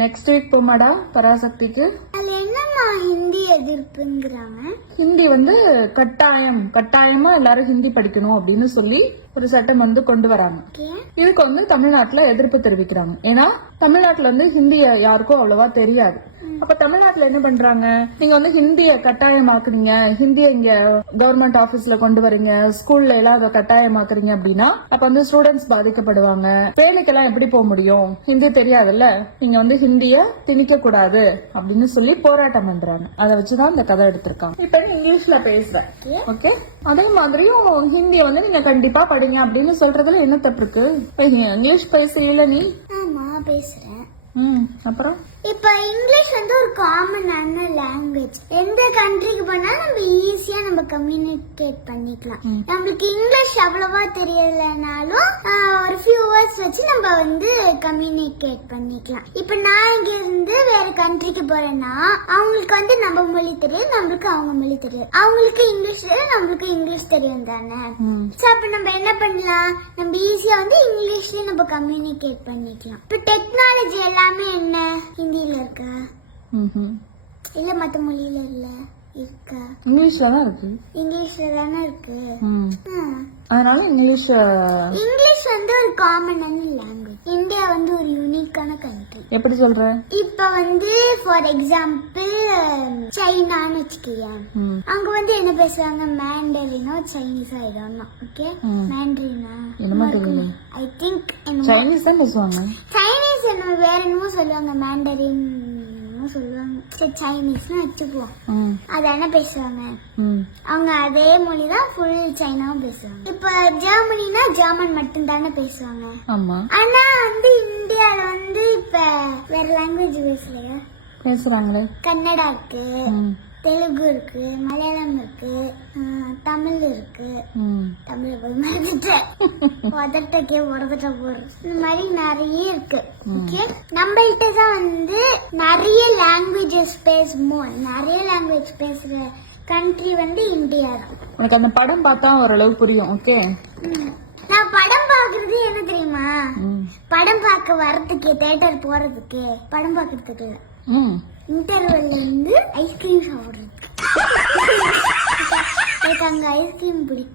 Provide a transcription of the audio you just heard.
Next week போமாடா பராசக்திக்கு. ஹிந்தி எதிர்ப்புங்கிறாங்க. ஹிந்தி கட்டாயமா எல்லாரும் ஹிந்தி படிக்கணும் அப்படின்னு சொல்லி ஒரு சட்டம் கொண்டு வராங்க. இதுக்கு தமிழ்நாட்டுல எதிர்ப்பு தெரிவிக்கிறாங்க. ஏன்னா தமிழ்நாட்டுல ஹிந்தி யாருக்கும் அவ்வளவா தெரியாது. அப்ப தமிழ்நாட்டுல என்ன பண்றாங்க, நீங்க ஹிந்திய கட்டாயமாக்குறீங்க, ஹிந்திய இங்க கவர்மெண்ட் ஆபீஸ்ல கொண்டு வரீங்க, ஸ்கூல்ல எல்லாம் அதை கட்டாயமாக்குறீங்க அப்படின்னா அப்ப ஸ்டூடெண்ட்ஸ் பாதிக்கப்படுவாங்க. வேலைக்கெல்லாம் எப்படி போக முடியும், ஹிந்தி தெரியாதுல்ல, நீங்க ஹிந்திய திணிக்க கூடாது அப்படின்னு சொல்லி போராட்டம் பண்றாங்க. அதை வச்சுதான் இந்த கதை எடுத்திருக்காங்க. இப்ப இங்கிலீஷ்ல பேசுறேன், ஓகே. அதே மாதிரியும் ஹிந்திய நீங்க கண்டிப்பா படிங்க அப்படின்னு சொல்றதுல என்ன தப்பு இருக்கு? இப்ப நீங்க இங்கிலீஷ் பேசுறீல நீ? ஆமா பேசுறேன். அப்புறம் இப்ப இங்கிலீஷ் ஒரு காமனான லாங்குவேஜ். எந்த கண்ட்ரிக்கு போனாலும் நம்ம ஈஸியா நம்ம கம்யூனிகேட் பண்ணிக்கலாம். நம்மளுக்கு இங்கிலீஷ் அவ்வளவா தெரியலனாலும் ஒரு ஃபியூ வேர்ட்ஸ் வச்சு நம்ம கம்யூனிகேட் பண்ணிக்கலாம். இப்ப நான் இங்க இருந்து வேற கண்ட்ரிக்கு போறேன்னா அவங்களுக்கு நம்ம மொழி தெரியும், நம்மளுக்கு அவங்க மொழி தெரியும். அவங்களுக்கு இங்கிலீஷ் தெரியும், நம்மளுக்கு இங்கிலீஷ் தெரியும் தானே. அப்ப நம்ம என்ன பண்ணலாம், நம்ம ஈஸியா இங்கிலீஷ்லயே நம்ம கம்யூனிகேட் பண்ணிக்கலாம். இப்ப டெக்னாலஜி எல்லாமே என்ன ஹிந்தியில இருக்கா இல்ல மத்த மொழியில இல்ல இருக்கா? இங்கிலீஷ்ல தான் இருக்கு. இங்கிலீஷ்ல தானே இருக்கு. அதனால இங்கிலீஷ் ஒரு காமனான லாங்குவேஜ். இந்தியா ஒரு யூனிக்கான கண்ட்ரி. எப்படி சொல்ற? இப்ப ஃபார் எக்ஸாம்பிள் சைனான்னு வச்சுக்கியா, அங்க என்ன பேசுவாங்க, மேண்டரினோ சைனீஸ் ஆயிடும். ஓகே, மேண்டரினா ஐ திங்க் சைனீஸ் தான் பேசுவாங்க. சைனீஸ் என்ன வேற என்னமோ சொல்லுவாங்க, மேண்டரின் சொல்லுவாங்க. சைனீஸ்னு வச்சுக்குவோம், அதான பேசுவாங்க. அவங்க அதே மொழிதான் ஃபுல் சைனாவும் பேசுவாங்க. இப்ப ஜெர்மனினா ஜெர்மன் மட்டும் தானே பேசுவாங்க. ஆனா இந்தியால இப்ப வேற லாங்குவேஜ் பேசுறாங்களே. கன்னடா இருக்கு, தெலுங்கு இருக்கு, மலையாளம் இருக்கு, தமிழ் இருக்கு. தமிழ் போய் மறந்துட்டேன், உதட்டக்கே உடதுட்ட போடுறது. இந்த மாதிரி நிறைய இருக்கு. ஓகே, நம்மள்கிட்ட தான் நிறைய லாங்குவேஜஸ் பேசுவோம். நிறைய லாங்குவேஜ் பேசுற கண்ட்ரி இந்தியா தான். எனக்கு அந்த படம் பார்த்தா ஓரளவு புரியும். ஓகே, நான் படம் பாக்குறது என்ன தெரியுமா, படம் பார்க்க வரதுக்கு தியேட்டர் போறதுக்கு படம் பாக்குறதுக்கு இன்டர்வெல்ல ஐஸ்கிரீம் சாப்பிடுறது. எனக்கு அங்க ஐஸ்கிரீம் பிடிக்கும்.